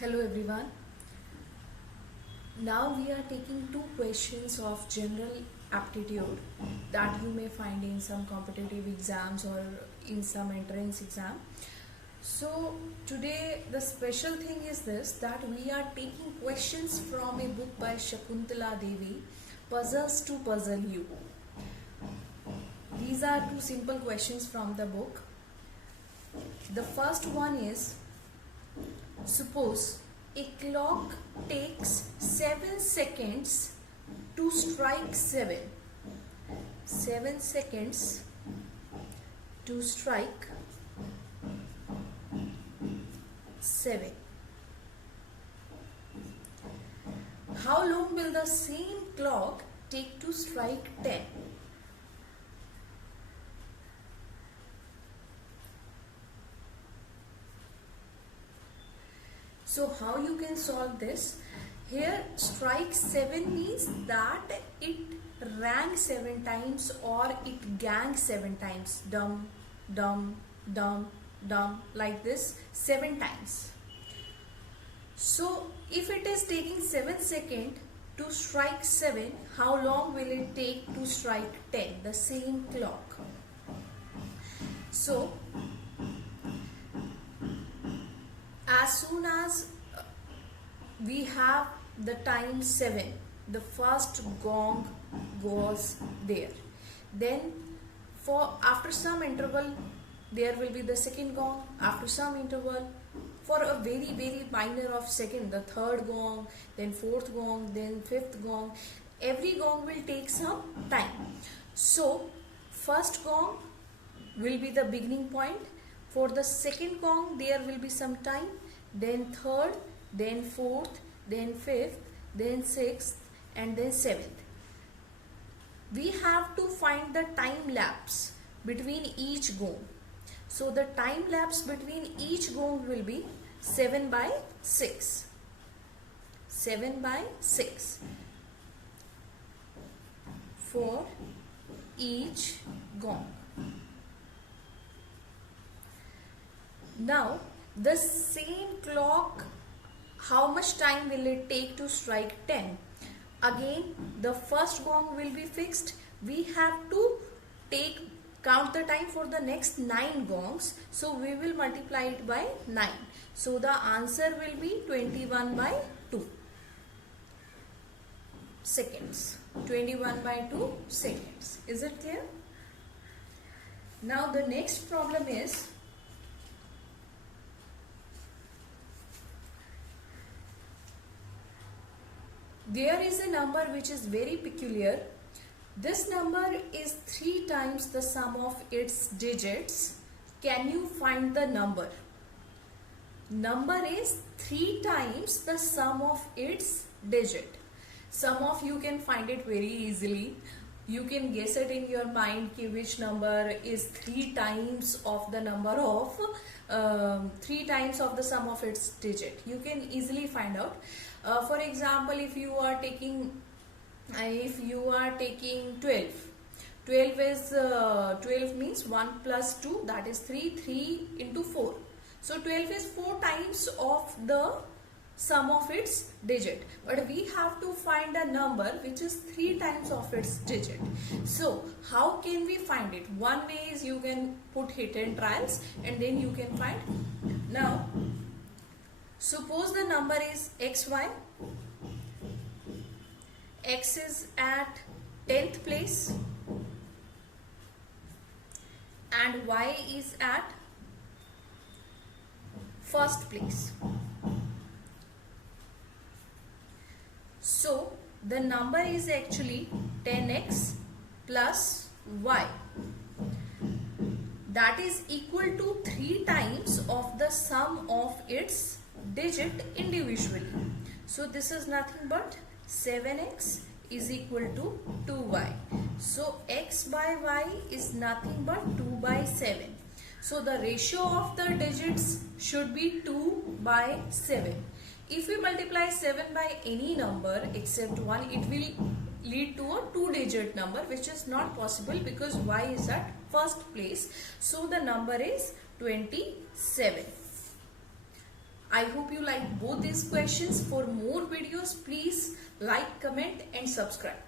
Hello everyone. Now we are taking two questions of general aptitude that you may find in some competitive exams or in some entrance exam. So today the special thing is this, that we are taking questions from a book by Shakuntala Devi, Puzzles to Puzzle You. These are two simple questions from the book. The first one is, suppose a clock takes 7 seconds to strike 7. 7 seconds to strike 7. How long will the same clock take to strike 10? So how you can solve this? Here strike 7 means that it rang 7 times or it gang 7 times. Dum, dum, dum, dum, like this 7 times. So if it is taking 7 seconds to strike 7, how long will it take to strike 10? The same clock. So as soon as we have the time 7, the first gong was there. Then after some interval there will be the second gong. After some interval, for a very minor of second, the third gong, then fourth gong, then fifth gong. Every gong will take some time. So first gong will be the beginning point. For the second gong there will be some time, then third, then fourth, then fifth, then sixth, and then seventh. We have to find the time lapse between each gong. So the time lapse between each gong will be 7 by 6. 7 by 6 for each gong. Now the same clock, how much time will it take to strike 10? Again the first gong will be fixed. We have to count the time for the next 9 gongs. So we will multiply it by 9. So the answer will be 21 by 2 seconds. 21 by 2 seconds. Is it clear? Now the next problem is, there is a number which is very peculiar. This number is 3 times the sum of its digits. Can you find the number? Number is 3 times the sum of its digit. Some of you can find it very easily. You can guess it in your mind which number is 3 times of the number of 3 times of the sum of its digit. You can easily find out. For example, if you are taking 12, 12 means 1 plus 2, that is 3, 3 into 4. So 12 is 4 times of the sum of its digit, but we have to find a number which is 3 times of its digit. So how can we find it? One way is you can put hit and trials and then you can find. Now suppose the number is xy. X is at 10th place and y is at first place. So the number is actually 10x plus y. That is equal to 3 times of the sum of its digit individually. So this is nothing but 7x is equal to 2y. So x by y is nothing but 2 by 7. So the ratio of the digits should be 2 by 7. If we multiply 7 by any number except 1, it will lead to a 2-digit number, which is not possible because y is at first place. So the number is 27. I hope you like both these questions. For more videos, please like, comment and subscribe.